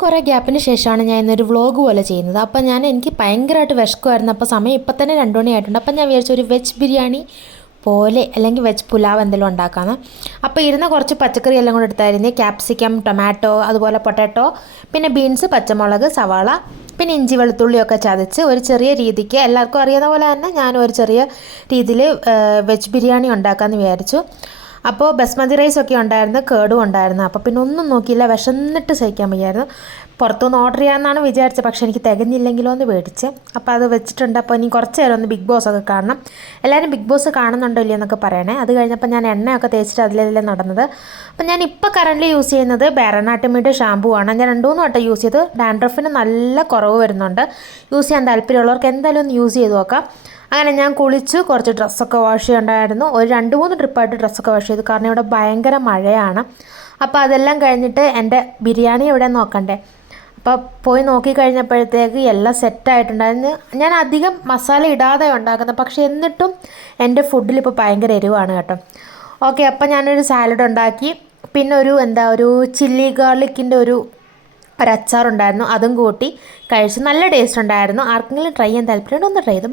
കുറേ ഗ്യാപ്പിന് ശേഷമാണ് ഞാൻ ഇന്നൊരു വ്ളോഗ് പോലെ ചെയ്യുന്നത്. അപ്പോൾ എനിക്ക് ഭയങ്കരമായിട്ട് വിശക്കുമായിരുന്നു. അപ്പോൾ സമയം ഇപ്പം തന്നെ 2 മണിയായിട്ടുണ്ട്. അപ്പം ഞാൻ വിചാരിച്ചു ഒരു വെജ് ബിരിയാണി പോലെ അല്ലെങ്കിൽ വെജ് പുലാവ് എന്തെങ്കിലും ഉണ്ടാക്കാമെന്ന്. അപ്പോൾ ഇരുന്ന കുറച്ച് പച്ചക്കറി എല്ലാം കൂടെ എടുത്തായിരുന്നു. ക്യാപ്സിക്കം, ടൊമാറ്റോ, അതുപോലെ പൊട്ടാറ്റോ, പിന്നെ ബീൻസ്, പച്ചമുളക്, സവാള, പിന്നെ ഇഞ്ചി വെളുത്തുള്ളിയൊക്കെ ചതച്ച് ഒരു ചെറിയ രീതിക്ക് എല്ലാവർക്കും അറിയാവുന്ന പോലെ തന്നെ ഞാനും ഒരു ചെറിയ രീതിയിൽ വെജ് ബിരിയാണി ഉണ്ടാക്കാമെന്ന് വിചാരിച്ചു. അപ്പോൾ ബസ്മതി റൈസൊക്കെ ഉണ്ടായിരുന്നു, കേടും ഉണ്ടായിരുന്നു. അപ്പോൾ പിന്നെ ഒന്നും നോക്കിയില്ല, വിശന്നിട്ട് സഹിക്കാൻ വയ്യായിരുന്നു. പുറത്തുനിന്ന് ഓർഡർ ചെയ്യാമെന്നാണ് വിചാരിച്ചത്, പക്ഷേ എനിക്ക് തികഞ്ഞില്ലെങ്കിലോ എന്ന് പേടിച്ച്. അപ്പോൾ അത് വെച്ചിട്ടുണ്ട്. അപ്പോൾ ഇനി കുറച്ച് നേരം ഒന്ന് ബിഗ് ബോസ് ഒക്കെ കാണണം. എല്ലാവരും ബിഗ് ബോസ് കാണുന്നുണ്ടോ ഇല്ലയോ എന്നൊക്കെ പറയണേ. അത് കഴിഞ്ഞപ്പോൾ ഞാൻ എണ്ണയൊക്കെ തേച്ചിട്ട് അതിലെല്ലാം നടന്നത്. അപ്പോൾ ഞാൻ ഇപ്പോൾ കറൻ്റ് യൂസ് ചെയ്യുന്നത് ഭരതനാട്യമിയുടെ ഷാമ്പൂ ആണ്. ഞാൻ 2-3 വട്ടം യൂസ് ചെയ്തു. ഡാൻഡ്രഫിന് നല്ല കുറവ് വരുന്നുണ്ട്. യൂസ് ചെയ്യാൻ താല്പര്യമുള്ളവർക്ക് എന്തായാലും ഒന്ന് യൂസ് ചെയ്ത് നോക്കാം. അങ്ങനെ ഞാൻ കുളിച്ചു, കുറച്ച് ഡ്രസ്സൊക്കെ വാഷ് ചെയ്യണ്ടായിരുന്നു. ഒരു 2-3 ട്രിപ്പായിട്ട് ഡ്രസ്സൊക്കെ വാഷ് ചെയ്തു, കാരണം ഇവിടെ ഭയങ്കര മഴയാണ്. അപ്പോൾ അതെല്ലാം കഴിഞ്ഞിട്ട് എൻ്റെ ബിരിയാണി ഇവിടെ നോക്കണ്ടേ. അപ്പോൾ പോയി നോക്കിക്കഴിഞ്ഞപ്പോഴത്തേക്ക് എല്ലാം സെറ്റായിട്ടുണ്ടായിരുന്നു. ഞാൻ അധികം മസാല ഇടാതെ ഉണ്ടാക്കുന്നത്, പക്ഷേ എന്നിട്ടും എൻ്റെ ഫുഡിൽ ഇപ്പോൾ ഭയങ്കര എരിവാണ് കേട്ടോ. ഓക്കെ, അപ്പോൾ ഞാനൊരു സാലഡ് ഉണ്ടാക്കി. പിന്നെ ഒരു ചില്ലി ഗാർലിക്കിൻ്റെ ഒരു അച്ചാറുണ്ടായിരുന്നു, അതും കൂട്ടി കഴിച്ചു. നല്ല ടേസ്റ്റ് ഉണ്ടായിരുന്നു. ആർക്കെങ്കിലും ട്രൈ ചെയ്യാൻ താല്പര്യമുണ്ടോ ഒന്ന് ട്രൈ ചെയ്ത്